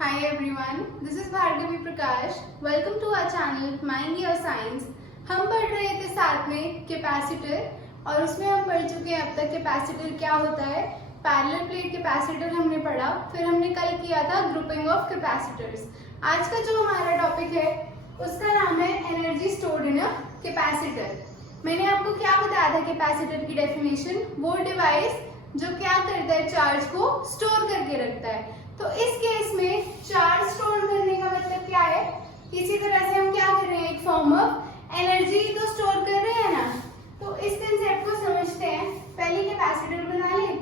Hi everyone, this is Bhargavi Prakash. Welcome to our channel Mind Your Science. हम पढ़ रहे थे साथ में कैपेसिटर और उसमें हम पढ़ चुके हैं अब तक कैपेसिटर क्या होता है। पैरेलल प्लेट कैपेसिटर हमने पढ़ा, फिर हमने कल किया था ग्रुपिंग ऑफ कैपेसिटर्स। आज का जो हमारा टॉपिक है उसका नाम है energy stored in a capacitor. मैंने आपको क्या बताया था कैपेसिटर की डेफिनेशन, वो डिवाइस जो क्या करता है चार्ज को स्टोर करके रखता है। तो इस केस में चार्ज स्टोर करने का मतलब क्या है, किसी तरह से हम क्या कर रहे हैं, एक फॉर्म ऑफ एनर्जी तो स्टोर कर रहे हैं ना। तो इस कंसेप्ट को समझते हैं। पहले कैपेसिटर बना लें।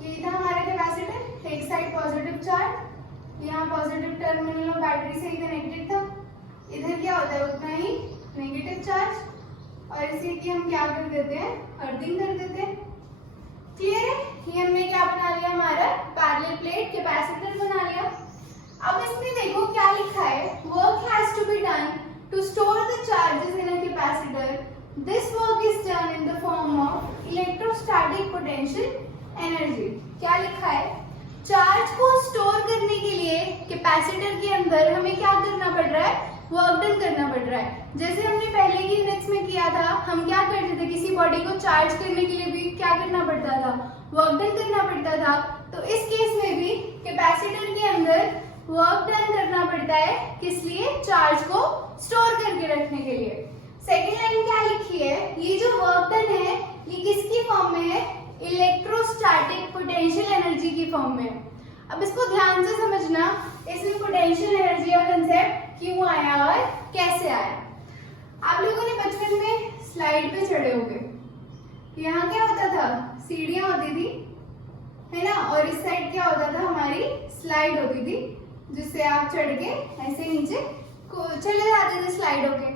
ये था हमारा कैपेसिटर, एक साइड पॉजिटिव चार्ज, यहाँ पॉजिटिव टर्मिनल और बैटरी से ही कनेक्टेड था। इधर क्या होता है, उतना ही नेगेटिव चार्ज, और इसी की हम क्या कर देते हैं, अर्थिंग कर देते हैं। क्लियर है? ये हमने क्या बना लिया, हमारा पैरेलल प्लेट कैपेसिटर बना लिया। अब इसमें देखो क्या लिखा है, work has to be done to store the charges in a capacitor. This work is done in the form of electrostatic potential energy. क्या लिखा है, चार्ज को स्टोर करने के लिए कैपेसिटर के अंदर हमें क्या करना पड़ रहा है, वर्क डन करना पड़ रहा है। जैसे हमने पहले की यूनिट्स में किया था, हम क्या करते थे, किसी बॉडी को चार्ज करने के लिए भी क्या करना पड़ता था, वर्क डन करना पड़ता था। तो इस केस में भी कैपेसिटर के अंदर वर्क डन करना पड़ता है, किस लिए, चार्ज को स्टोर करके रखने के लिए। सेकेंड लाइन क्या लिखी है, ये जो वर्क डन है ये किसकी फॉर्म में है, इलेक्ट्रोस्टैटिक पोटेंशियल एनर्जी की फॉर्म में। अब इसको ध्यान से समझना, इसमें पोटेंशियल एनर्जी का कंसेप्ट क्यों आया और कैसे आया। आप लोगों ने बचपन में स्लाइड पे चढ़े होंगे, यहाँ क्या होता था, सीढ़ियां होती थी, है ना, और इस साइड क्या होता था, हमारी स्लाइड होती थी, जिससे आप चढ़ के ऐसे नीचे चले जाते थे स्लाइड होके।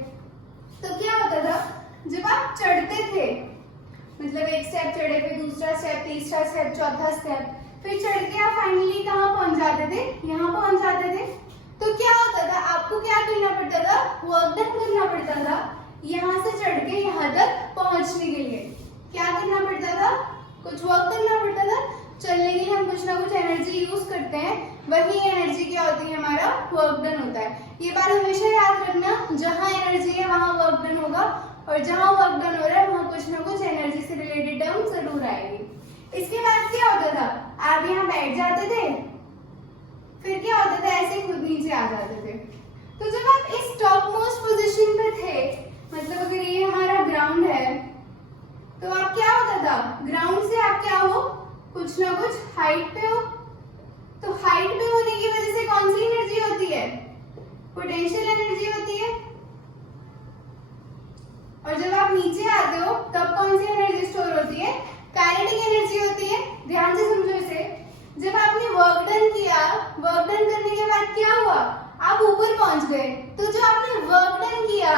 तो क्या होता था, जब आप चढ़ते थे, मतलब एक स्टेप चढ़े, फिर दूसरा स्टेप, तीसरा स्टेप, चौथा स्टेप, फिर चढ़ के आप फाइनली कहाँ पहुंच जाते थे, यहाँ पहुंच जाते थे। तो क्या होता था, आपको क्या करना पड़ता था, वर्क डन करना पड़ता था, यहाँ से चढ़ के यहाँ तक पहुंचने के लिए क्या करना पड़ता था, कुछ वर्क करना पड़ता था। चलने के लिए हम कुछ ना कुछ एनर्जी यूज करते हैं, वही एनर्जी क्या होती है, हमारा वर्क डन होता है। ये बात हमेशा याद रखना, जहाँ एनर्जी है वहां वर्क डन होगा, और जहाँ वर्क डन हो रहा है वहां कुछ ना कुछ एनर्जी से रिलेटेड टर्म जरूर आएगी। इसके बाद क्या होता था, आप यहाँ बैठ जाते थे, फिर क्या होता था, ऐसे खुद नीचे आ जाते थे। तो जब आप इस टॉप मोस्ट पोजिशन पे थे, मतलब अगर ये हमारा ग्राउंड है, तो आप क्या होता था, ग्राउंड से आप क्या हो, कुछ ना कुछ हाइट पे हो। तो हाइट पे होने की वजह से कौन सी एनर्जी होती है, पोटेंशियल एनर्जी होती है। और जब आप नीचे आते हो तब कौन सी एनर्जी स्टोर होती है, काइनेटिक एनर्जी होती है। ध्यान से समझो इसे। जब आपने वर्क डन किया, वर्क डन करने के बाद क्या हुआ, आप ऊपर पहुंच गए। तो जो आपने वर्क डन किया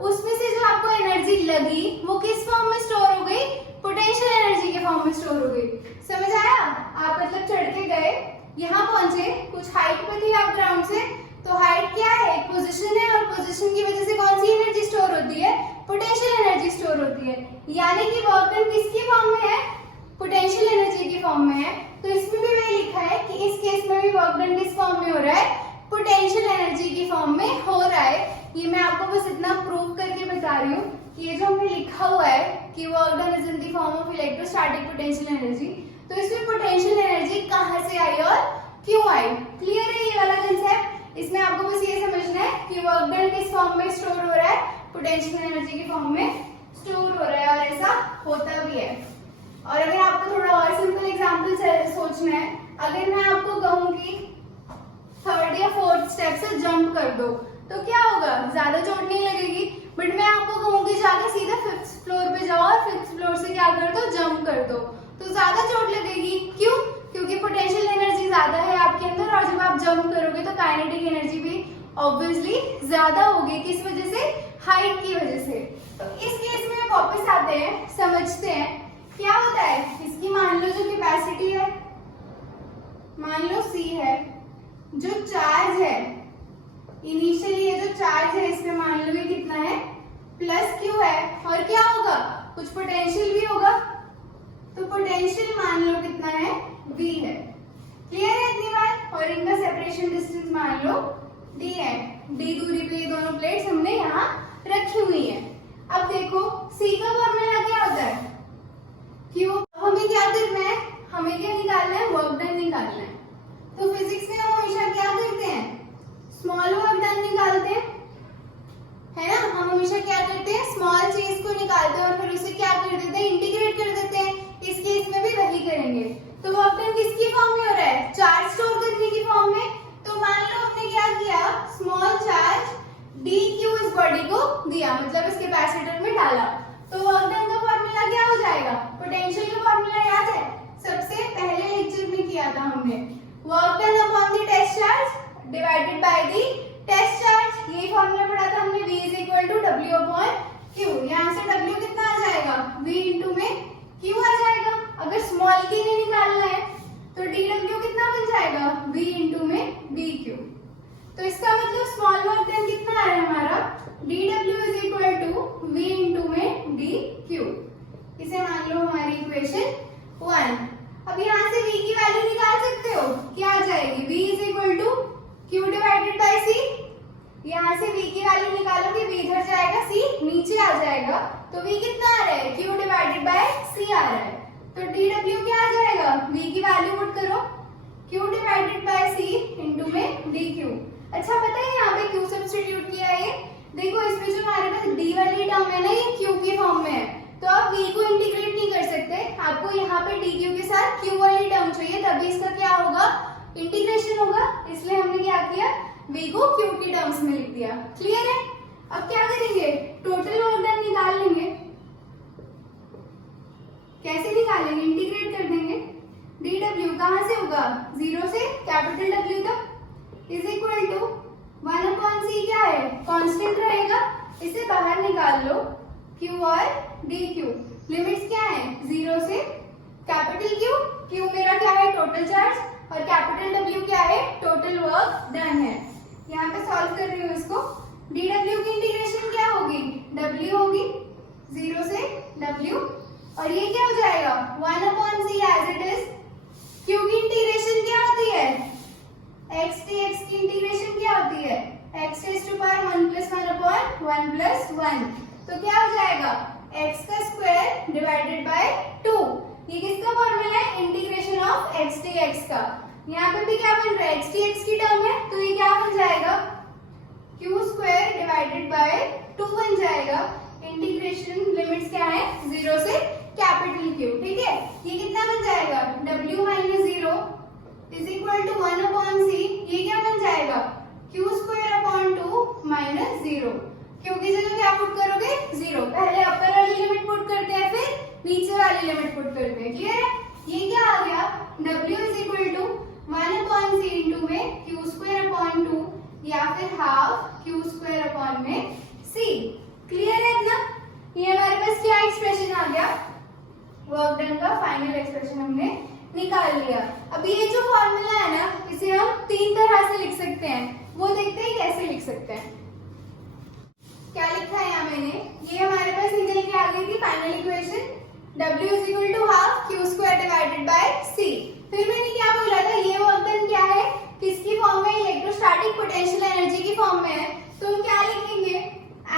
उसमें से जो आपको एनर्जी लगी वो किस फॉर्म में स्टोर हो गई, पोटेंशियल एनर्जी के फॉर्म में स्टोर हो गई। समझ आया? आप मतलब चढ़ के गए, यहाँ पहुंचे, कुछ हाइट पे थे आप ग्राउंड से, तो हाइट क्या है, एक पोजीशन है, और पोजीशन की वजह से कौन सी एनर्जी स्टोर होती है, पोटेंशियल एनर्जी स्टोर होती है। यानी कि वर्क डन किसकी फॉर्म में है, पोटेंशियल एनर्जी की फॉर्म में है। तो इसमें भी वही लिखा है कि इस केस में भी वर्क डन किस फॉर्म में हो रहा है, पोटेंशियल एनर्जी की फॉर्म में हो रहा है। ये मैं आपको बस इतना प्रूव करके बता रही हूँ कि ये जो हमने लिखा हुआ है कि work done is in the form of electrostatic potential energy, तो इसमें पोटेंशियल एनर्जी कहाँ से आई और क्यों आई। क्लियर है ये वाला कंसेप्ट? इसमें आपको बस ये समझना है कि वर्क डन किस फॉर्म में स्टोर हो रहा है, पोटेंशियल एनर्जी की फॉर्म में स्टोर हो रहा है, और ऐसा होता भी है। और अगर आपको थोड़ा और सिंपल एग्जांपल सोचना है, अगर मैं आपको कहूँ कि थर्ड या फोर्थ स्टेप से जंप कर दो, तो क्या होगा, ज्यादा चोट नहीं लगेगी। बट मैं आपको कहूँगी जाके सीधा 5th फ्लोर पे जाओ और 5th फ्लोर से क्या कर दो, जंप कर दो, तो ज्यादा चोट लगेगी। क्यों? क्योंकि पोटेंशियल एनर्जी ज्यादा है आपके अंदर, और जब आप जंप करोगे तो काइनेटिक एनर्जी भी ऑब्वियसली ज्यादा होगी। किस वजह से, हाइट की वजह से। तो इस केस में वापस आते हैं, समझते हैं क्या होता है। इसकी मान लो जो कैपेसिटी है, मान लो C है, जो चार्ज है इनिशियली, ये जो चार्ज है इसमें मान लो ये कितना है, +Q है, और क्या होगा, कुछ पोटेंशियल भी होगा। तो पोटेंशियल मान लो कितना है, V है। क्लियर है इतनी बात? और इनका डी है। डी दूरी पे ये दोनों प्लेट्स हमने यहाँ रखी हुई है। अब देखो सी का फॉर्मूला क्या होता है, क्यू। हमें क्या करना है, हमें क्या निकालना है, वर्क डन निकालना है। तो फिजिक्स में हम हमेशा क्या करते हैं, स्मॉल वर्क डन निकालते हैं, है ना। हम हमेशा क्या करते हैं, स्मॉल चीज को निकालते हैं और फिर उसे क्या कर देते हैं, इंटीग्रेट कर देते हैं। इस केस में भी वही करेंगे। तो वर्क डन किसकी फॉर्म में हो रहा है, चार्ज स्टोर करने की फॉर्म में। तो मान लो हमने क्या किया, स्मॉल चार्ज डी क्यू इस बॉडी को दिया, मतलब इस कैपेसिटर में डाला। तो वर्क डन का फॉर्मूला क्या हो जाएगा, पोटेंशियल का फॉर्मूला याद है, सबसे पहले लेक्चर में किया था हमने। Work done upon the test charge divided by the test charge, यही फॉर्मूला पढ़ा था हमने। V is equal to W upon Q। यहाँ से W कितना आ जाएगा, V इंटू में Q आ जाएगा। अगर स्मॉल की नहीं निकालना है तो dW कितना बन जाएगा, V इंटू में dQ। तो इसका मतलब स्मॉल वर्क डन कितना है हमारा, dW is equal to V into में dQ। इसे मान लो हमारी इक्वेशन 1। अब यहाँ से V की वैल्यू निकाल सकते हो, क्या आ जाएगी, V is equal to Q divided by C। यहाँ से V की वैल्यू निकालोगे, V इधर जाएगा, C नीचे आ जाएगा। तो V कितना आ रहा है, Q डिवाइडेड बाय C आ रहा है। तो dW क्या आ जाएगा, V की वैल्यू पुट करो, Q divided by C into में dQ। अच्छा पता है यहाँ पे Q सब्स्टिट्यूट किया है, देखो इसमें जो हमारे पास D वाली टर्म है ना, ये Q की फॉर्म में है। तो आप V को इंटीग्रेट नहीं कर सकते, आपको यहाँ पे dQ के साथ Q वाली टर्म चाहिए, तभी इसका क्या होगा, इंटीग्रेशन होगा। इसलिए हमने क्या किया, V को Q की टर्म्स में लिख दिया। क्लियर है। अब क्या करेंगे, टोटल वर्क डन निकाल लेंगे। कैसे निकालेंगे, इंटीग्रेट कर देंगे। dW कहां से होगा, 0 से कैपिटल W तक is equal to 1 upon C क्या है, कांस्टेंट रहेगा, इसे बाहर निकाल लो, Q और dQ। लिमिट्स क्या है, 0 से कैपिटल Q मेरा क्या है, टोटल चार्ज, और कैपिटल W क्या है, टोटल वर्क डन है। यहाँ पे सॉल्व कर रही हूँ इसको। dW की इंटीग्रेशन क्या होगी, W होगी, 0 से W, और ये क्या हो जाएगा, 1 upon C as it is. Q की इंटीग्रेशन क्या होती है, x dx की इंटीग्रेशन क्या होती है, x raised to power 1 plus 1 upon 1 plus 1। तो क्या हो जाएगा, x का स्क्वायर डिवाइडेड बाय 2। ये किसका फॉर्मूला है, इंटीग्रेशन ऑफ x dx का। यहाँ पे भी क्या बन रहा है, x dx की टर्म है, तो ये क्या बन जाएगा, q स्क्वायर डिवाइडेड बाय 2 बन जाएगा। इंटीग्रेशन लिमिट्स क्या है, 0 से कैपिटल Q, ठीक है। ये कितना बन जाएगा, W minus 0 is equal to 1 upon C। ये क्या बन जाएगा, Q square upon 2 minus 0। Q की जगह क्या पुट करोगे, 0। पहले अपर वाली लिमिट पुट करते हैं, फिर नीचे वाली लिमिट पुट करते हैं। क्लियर है। ये क्या आ गया, W is equal to 1 upon C into में Q स्क्वायर अपॉन 2, या फिर हाफ Q स्क्वायर अपॉन में C। क्लियर है ना। ये हमारे पास क्या एक्सप्रेशन आ गया, वर्क डन का फाइनल एक्सप्रेशन हमने निकाल लिया। अब ये जो फॉर्मूला है ना, इसे हम 3 तरह से लिख सकते हैं, वो देखते हैं कैसे लिख सकते हैं। क्या लिखा है यहाँ मैंने, ये हमारे पास निकल के आ गई थी final equation, W is equal to half Q square divided by C। फिर मैंने क्या बोला था, ये वर्क डन क्या है, किसकी फॉर्म में, इलेक्ट्रोस्टैटिक पोटेंशियल एनर्जी की फॉर्म में है। तो हम क्या लिखेंगे,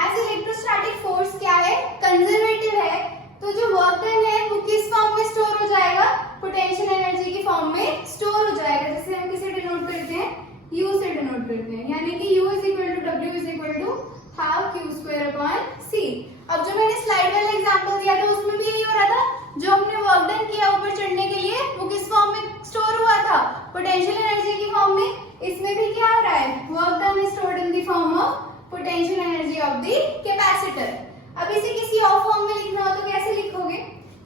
एज इलेक्ट्रोस्टैटिक फोर्स क्या है, कंजर्वेटिव है। तो जो वर्क डन है वो किस फॉर्म में स्टोर हो जाएगा, पोटेंशियल एनर्जी की फॉर्म में स्टोर हो जाएगा, जिसे हम किसे डिनोट करते हैं, U से डिनोट करते हैं। यानी कि U is equal to W is equal to half Q square upon C। अब जो मैंने स्लाइड वाला एग्जांपल दिया था उसमें भी यही हो रहा था, जो हमने वर्क डन किया ऊपर चढ़ने के लिए वो किस फॉर्म में स्टोर हुआ था, पोटेंशियल एनर्जी की फॉर्म में। इसमें भी क्या हो रहा है, work done is stored in the form of potential energy of the capacitor. अब इसे किसी और फॉर्म में लिखना हो तो कैसे लिखोगे,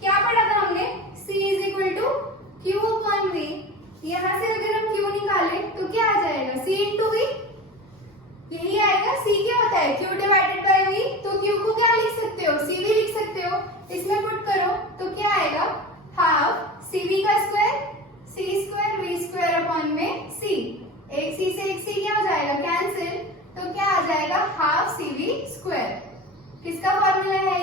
क्या पढ़ा था हमने, C is equal to Q upon V। यहाँ से अगर हम Q निकाले तो क्या आ जाएगा, C इंटू V, यही आएगा। C क्या होता है, Q डिवाइडेड बाय V। तो Q को क्या लिख सकते हो, CV लिख सकते हो, इसमें पुट करो तो क्या आएगा, हाफ CV का square, C square V square upon में C। एक C से एक C क्या हो जाएगा, कैंसिल, तो क्या आ जाएगा, हाफ CV स्क्वायर। किसका फॉर्मूला है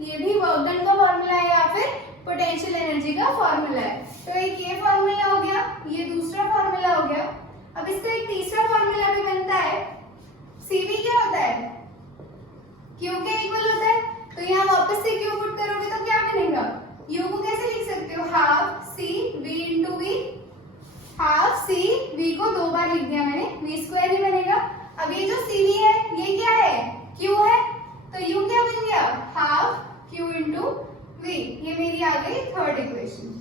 ये भी वर्क डन का फॉर्मूला है या फिर पोटेंशियल एनर्जी का फॉर्मूला है। तो एक ये फॉर्मूला हो गया, ये दूसरा फॉर्मूला हो गया। अब इसका एक तीसरा फॉर्मूला भी बनता है, CV क्या होता है? Q के इक्वल होता है। तो यहाँ वापस से Q पुट करोगे तो क्या बनेगा? U को कैसे लिख सकते हो? Half C V into V। Half C V को 2 बार लिख दिया मैंने, V स्क्वायर ही बनेगा। अब ये जो CV है ये क्या है? Q है। तो U क्या बन गया? Half Q into V। ये मेरी आ गई थर्ड इक्वेशन।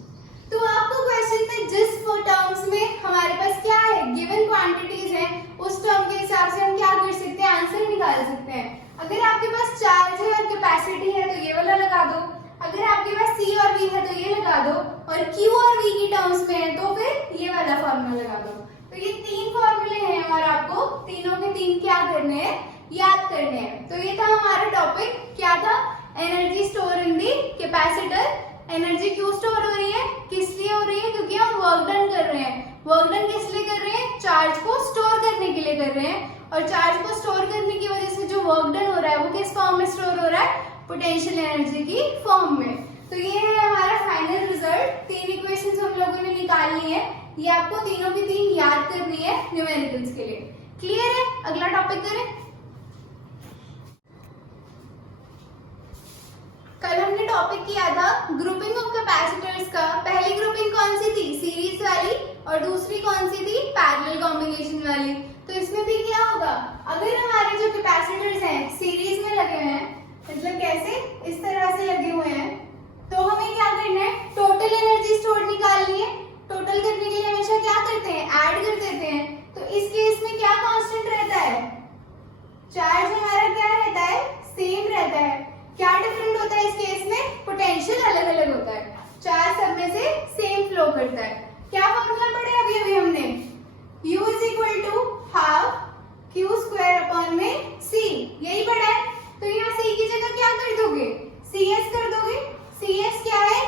तो आपको क्वेश्चन में जिस टर्म्स में हमारे पास क्या है, गिवन क्वांटिटीज है, उस टर्म के हिसाब से हम क्या कर सकते हैं, आंसर निकाल सकते हैं। अगर आपके पास चार्ज है और कैपेसिटी है तो ये वाला लगा दो, अगर आपके पास C और V है तो ये लगा दो, और Q और V की टर्म्स में है तो फिर ये वाला फॉर्मूला लगा दो। तो ये 3 फॉर्मूले हैं और आपको तीनों के 3 क्या करने हैं, याद करने हैं। तो ये था हमारा टॉपिक, क्या था? Energy store in the capacitor. Energy क्यों स्टोर हो रही है, किस लिए हो रही है? क्योंकि हम वर्क डन कर रहे हैं। वर्क डन किस लिए कर रहे हैं? चार्ज को स्टोर करने के लिए कर रहे हैं, और चार्ज को स्टोर करने की वजह से जो वर्क डन हो रहा है वो किस फॉर्म में स्टोर हो रहा है? पोटेंशियल एनर्जी की फॉर्म में। तो ये है हमारा फाइनल रिजल्ट। 3 इक्वेशंस हम लोगों ने निकालनी है, ये आपको तीनों की 3 याद करनी है न्यूमेरिकल्स के लिए। क्लियर है? अगला टॉपिक करें। कल हमने टॉपिक किया था ग्रुपिंग ऑफ कैपेसिटर्स का। पहली ग्रुपिंग कौन सी थी? सीरीज वाली, और दूसरी कौन सी थी? पैरेलल कॉम्बिनेशन वाली। तो इसमें भी क्या होगा, अगर हमारे जो कैपेसिटर्स हैं सीरीज में लगे हुए हैं, मतलब कैसे, इस तरह से लगे हुए हैं, तो हमें क्या करना है? टोटल एनर्जी स्टोर निकालनी है। टोटल करने के लिए हमेशा क्या करते हैं? ऐड कर देते हैं। तो इस केस में क्या कांस्टेंट रहता है? चार्ज हमारा क्या रहता है? सेम रहता है। क्या डिफरेंट होता है इस केस में? पोटेंशियल अलग अलग होता है। चार्ज सब में से सेम फ्लो करता है। क्या फॉर्मूला पढ़े अभी अभी हमने? U is equal to half Q square upon में C, यही पढ़ा है। तो यहाँ C की जगह क्या कर दोगे? CS कर दोगे। CS क्या है?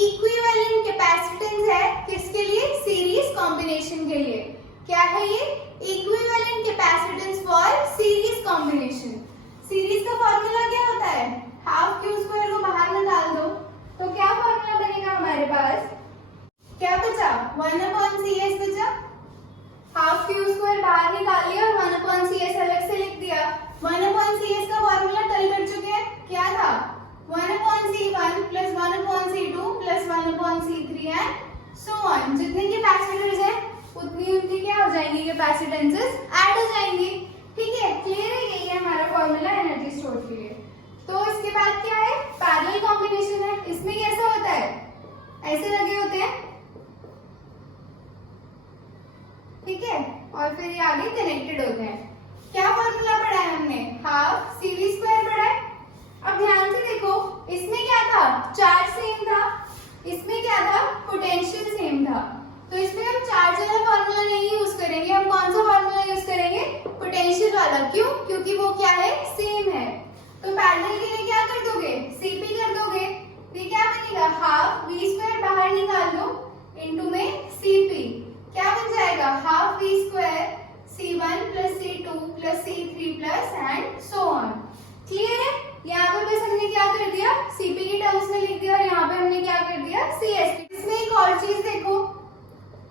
इक्विवेलेंट कैपेसिटेंस है, किसके लिए? सीरीज कॉम्बिनेशन के लिए। क्या है ये? Equivalent capacitance for series combination. Series का फॉर्मूला क्या होता है? हाफ Q स्क्वायर को बाहर निकाल दो तो क्या फॉर्मूला बनेगा हमारे पास? क्या बचा? 1/CS बचा। हाफ Q स्क्वायर बाहर निकाल लिया और 1/CS अलग से लिख दिया। 1/CS का फॉर्मूला कल कर चुके हैं, क्या था? 1/C1 plus 1/C2 plus 1/C3 and so on. जितने कैपेसिटर्स हैं उतनी उनकी क्या हो जाएंगी? कैपेसिटेंसेस ऐड हो जाएंगी। ठीक है, क्लियर है? यही है हमारा फॉर्मूला एनर्जी स्टोर के लिए। तो इसके बाद क्या है? पैरेलल कॉम्बिनेशन है। इसमें कैसा होता है? ऐसे लगे होते हैं, ठीक है, और फिर ये आगे कनेक्टेड होते हैं। क्या फॉर्मूला पढ़ा है हमने? हाफ CV स्क्वायर पढ़ा है। अब ध्यान से देखो, इसमें क्या था? चार्ज सेम था, इसमें क्या था? पोटेंशियल सेम था। तो इसमें हम चार्ज वाला फॉर्मूला नहीं यूज करेंगे, हम कौन सा फॉर्मूला यूज करेंगे? पोटेंशियल वाला। क्यों? क्योंकि वो क्या है? सेम है। तो पैरेलल के लिए क्या कर दोगे? CP कर दोगे। ये क्या बनेगा? हाफ V स्क्वायर बाहर निकाल दो इनटू में CP, क्या बन जाएगा? Half V square C1 plus C2 plus C3 plus and so on. Clear है? यहाँ पे बस हमने क्या कर दिया? CP की टर्म्स में लिख दिया, और यहाँ पे हमने क्या कर दिया? CS। इसमें एक और चीज देखो,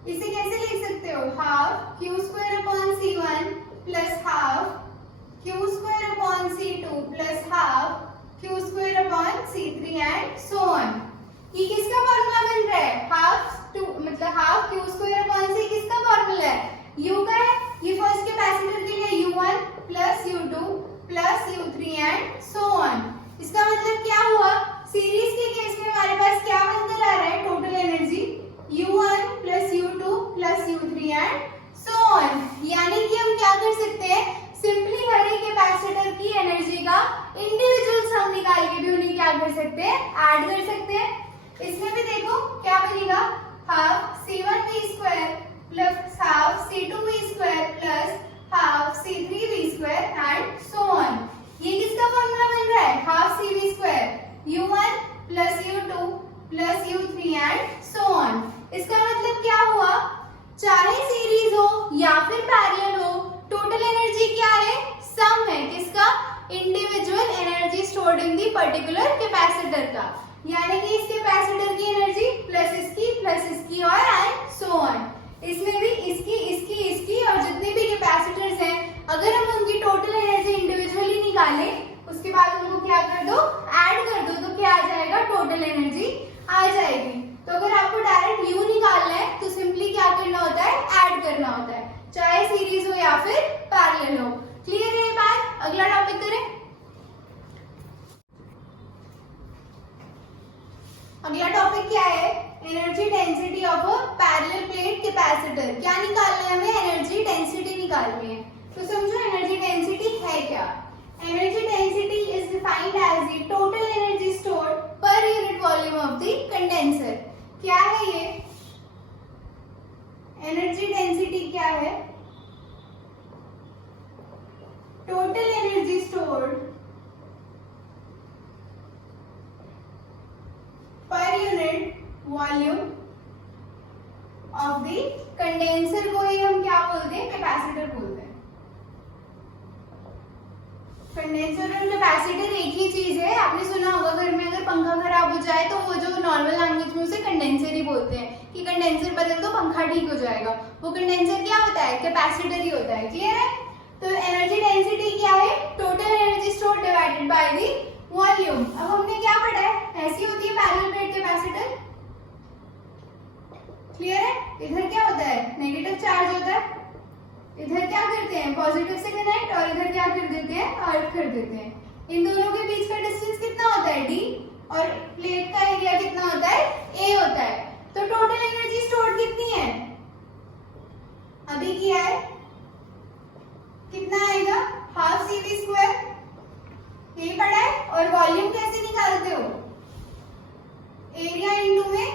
इसे कैसे लिख सकते हो? Half Q square upon C1 plus half Q square upon C2 plus half Q square upon C3 and so on. ये किसका फॉर्मूला बन रहा है? Half Q square upon C किसका फॉर्मूला है? U का है। ये फर्स्ट कैपेसिटर के लिए U1 plus U2 plus U3 and so on. इसका मतलब क्या हुआ? सीरीज के केस में हमारे पास क्या बनकर आ रहा है? Total energy U1 plus U2 plus U3 and so on. यानी कि हम क्या कर सकते हैं? सिंपली हर एक कैपेसिटर की एनर्जी का इंडिविजुअल सम निकाल के भी उन्हें क्या कर सकते हैं? ऐड कर सकते हैं। इसमें भी देखो क्या बनेगा? Half C1V square plus half C2V square plus half C3V square and so on. ये किसका फॉर्मूला बन रहा है? Half CV square U1 plus U2 plus U3 and so on. इसका मतलब क्या हुआ? चाहे सीरीज हो या फिर पैरेलल हो, टोटल एनर्जी क्या है? सम है। किसका? Individual energy stored in the particular capacitor का। यानी कि इस कैपेसिटर की एनर्जी प्लस इसकी और एंड सो ऑन। इसमें भी इसकी और जितने भी कैपेसिटर्स हैं, अगर हम उनकी टोटल कैपेसिटर। क्या निकालना है हमें? एनर्जी डेंसिटी निकालनी है। तो समझो एनर्जी डेंसिटी है क्या। Energy density is defined as the total energy stored per unit volume of the condenser. क्या है ये एनर्जी डेंसिटी? क्या है? Total energy stored per unit volume of the condenser को ही हम क्या बोलते हैं? कैपेसिटर बोलते हैं। कंडेंसर और कैपेसिटर एक ही चीज है। आपने सुना होगा घर में अगर पंखा खराब हो जाए तो वो जो नॉर्मल लैंग्वेज में उसे कंडेंसर ही बोलते हैं कि कंडेंसर बदल दो पंखा ठीक हो जाएगा। वो कंडेंसर क्या होता है? कैपेसिटर ही होता है। क्लियर है? तो एनर्जी डेंसिटी क्या है? Total energy stored divided by the volume. अब हमने क्या पढ़ा है? ऐसी होती है पैरेलल प्लेट कैपेसिटर। क्लियर है? इधर क्या होता है? नेगेटिव चार्ज होता है। इधर क्या करते हैं? पॉजिटिव से कनेक्ट, और इधर क्या कर देते हैं? अर्थ कर देते हैं। इन दोनों के बीच का डिस्टेंस कितना होता है? डी। और प्लेट का एरिया कितना होता है? ए होता है। तो टोटल एनर्जी स्टोर्ड कितनी है? अभी किया है, कितना आएगा? Half C V square. ये पढ़ा है। और वॉल्यूम कैसे निकालते हो? एरिया इनटू में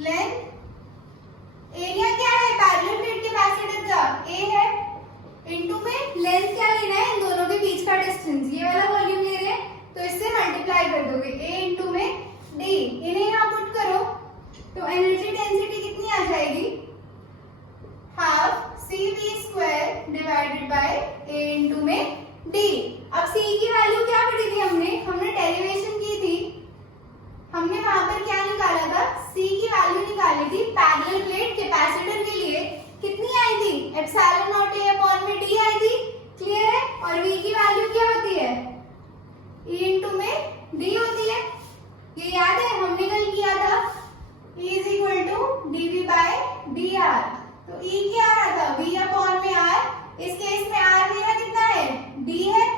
लेंथ। एरिया क्या है पैरेलल प्लेट कैपेसिटर का? ए है। इनटू में लेंथ क्या लेना है? इन दोनों के बीच का डिस्टेंस। ये वाला वॉल्यूम ले रहे हैं तो इससे मल्टीप्लाई कर दोगे। ए इनटू में डी। इन्हें यहां पुट करो तो एनर्जी डेंसिटी कितनी आ जाएगी? Half C V square divided by A into में डी। अब सी की वैल्यू क्या पढ़ी थी हमने डेरिवेशन की थी। हमने वहां पर क्या निकाला था? C की वैल्यू निकाली थी पैरेलल प्लेट कैपेसिटर के लिए। कितनी आई थी? एप्सिलॉन नॉट A अपॉन में D आई थी। क्लियर है? और V की वैल्यू क्या होती है? E इनटू में D होती है। ये याद है हमने कल किया था। E is equal to dV by dr। तो E क्या आ रहा था? V अपॉन में R। इस केस में R मेरा कितना है? D है।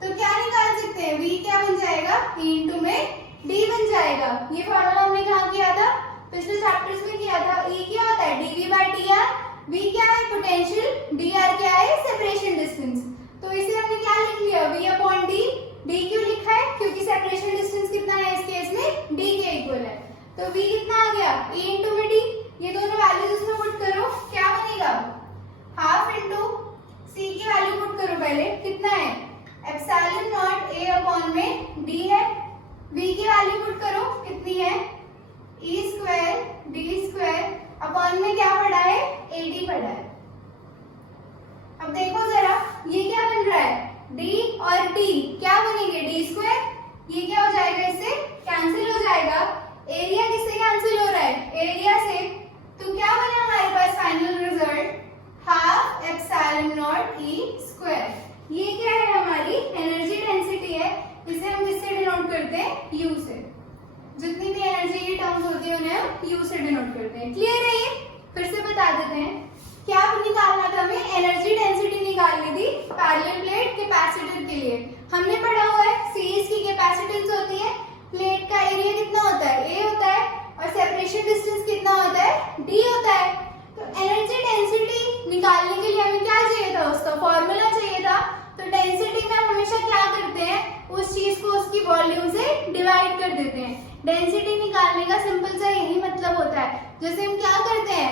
तो क्या निकाल सकते हैं? V क्या बन जाएगा? E इनटू में D बन जाएगा। ये फॉर्मूला हमने कहाँ किया था? पिछले चैप्टर्स में किया था। E क्या होता है? dV by dr। V क्या है? पोटेंशियल। dr क्या है? Separation distance. तो इसे हमने क्या लिख लिया? V upon D। D क्यों लिखा है? क्योंकि सेपरेशन डिस्टेंस कितना है इस केस में? D के इक्वल है। तो V कितना आ गया? E इनटू में D। ये दोनों वैल्यूज इसमें पुट करो, क्या बनेगा? हाफ इनटू C की वैल्यू पुट करो पहले। कितना है? एप्सिलॉन नॉट A अपॉन में D है। V की वैल्यू पुट करो, कितनी है? E square D square upon में क्या पढ़ा है? AD पढ़ा है। अब देखो जरा ये क्या बन रहा है? D और D क्या बनेंगे? D square. ये क्या हो जाएगा? इससे कैंसिल हो जाएगा। एरिया किससे कैंसिल हो रहा है? एरिया से। तो क्या बने हमारे पास final result? Half epsilon not E square. ये क्या है? हमारी एनर्जी डेंसिटी है। इसे हम किससे डिनोट करते हैं? U से। जितनी भी एनर्जी की टर्म्स होती है उन्हें हम U से डिनोट करते हैं। क्लियर है? ये फिर से बता देते हैं। क्या निकालना था हमें? एनर्जी डेंसिटी निकालनी थी पैरेलल प्लेट कैपेसिटर के लिए। हमने पढ़ा हुआ है सीरीज की कैपेसिटेंस होती है। प्लेट का एरिया कितना होता है? A होता है। और सेपरेशन डिस्टेंस कितना होता है? D होता है। तो एनर्जी डेंसिटी निकालने के लिए हमें क्या चाहिए था? उसका फॉर्मूला चाहिए था। तो डेंसिटी में हम हमेशा क्या करते हैं? उस चीज को उसकी वॉल्यूम से डिवाइड कर देते हैं। डेंसिटी निकालने का सिंपल सा यही मतलब होता है। जैसे हम क्या करते हैं?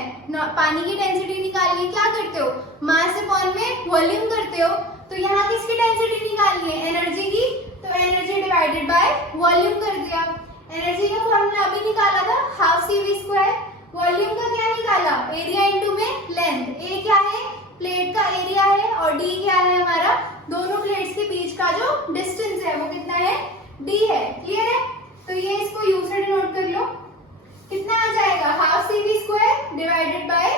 पानी की डेंसिटी निकालनी, क्या करते हो? मास अपॉन में वॉल्यूम करते हो। तो यहाँ किसकी डेंसिटी निकालनी है? एनर्जी की। तो एनर्जी डिवाइडेड बाय वॉल्यूम कर दिया। एनर्जी का फॉर्मूला अभी निकाला था, half C V square. Volume का क्या निकाला? एरिया इनटू में लेंथ। ए क्या है? प्लेट का एरिया है। और डी क्या है? हमारा दोनों प्लेट्स के बीच का जो डिस्टेंस है वो कितना है? डी है। क्लियर है? तो ये इसको यू से डिनोट कर लो। कितना आ जाएगा? Half C V square divided by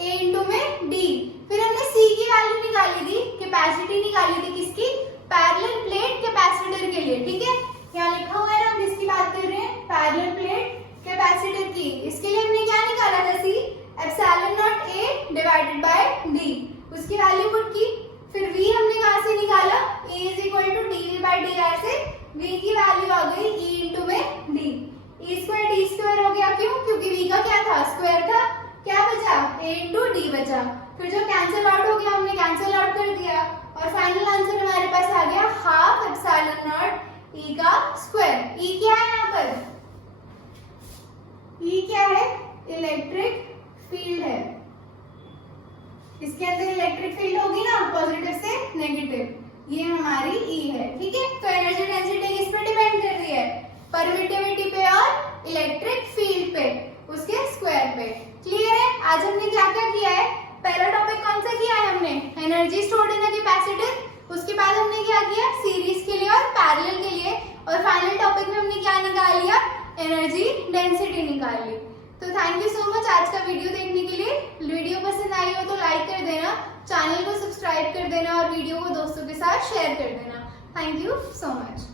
A into में डी। फिर हमने सी की वैल्यू निकाली थी, कैपेसिटी निकाली थी किसकी? पैरेलल प्लेट कैपेसिटर के लिए। ठीक है? यहाँ लिखा हुआ है ना, हम किसकी बात कर रहे हैं? पैरेलल प्लेट कैपेसिटर की। इसके लिए हमने क्या निकाला था? C epsilon not A divided by D. उसकी वैल्यू पुट की। फिर v हमने कहां से निकाला? a is equal to dv by dr से v की वैल्यू आ गई e इनटू में d। e square d square हो गया। क्यों? क्योंकि v का क्या था? स्क्वायर था। a into d बचा, फिर जो कैंसिल आउट हो गया हमने कैंसिल आउट कर दिया और फाइनल आंसर हमारे पास आ गया हाफ एप्सिलॉन नॉट e का स्क्वायर। e क्या है यहाँ पर? e क्या है? इलेक्ट्रिक फील्ड है। इसके अंदर इलेक्ट्रिक फील्ड होगी ना पॉजिटिव से नेगेटिव, ये हमारी E है। ठीक है, तो एनर्जी डेंसिटी किस पे डिपेंड कर रही है? परमिटिविटी पे और इलेक्ट्रिक फील्ड पे, उसके स्क्वायर पे। क्लियर है? आज हमने क्या क्या किया है? पहला टॉपिक कौन सा किया है हमने? Energy stored in a capacitor. उसके बाद हमने क्या किया? सीरीज के लिए और पैरेलल के लिए। और फाइनल टॉपिक में हमने क्या निकाल लिया? एनर्जी डेंसिटी निकाल ली। तो थैंक यू सो मच आज का वीडियो देखने के लिए। वीडियो पसंद आई हो तो लाइक कर देना, चैनल को सब्सक्राइब कर देना और वीडियो को दोस्तों के साथ शेयर कर देना। Thank you so much.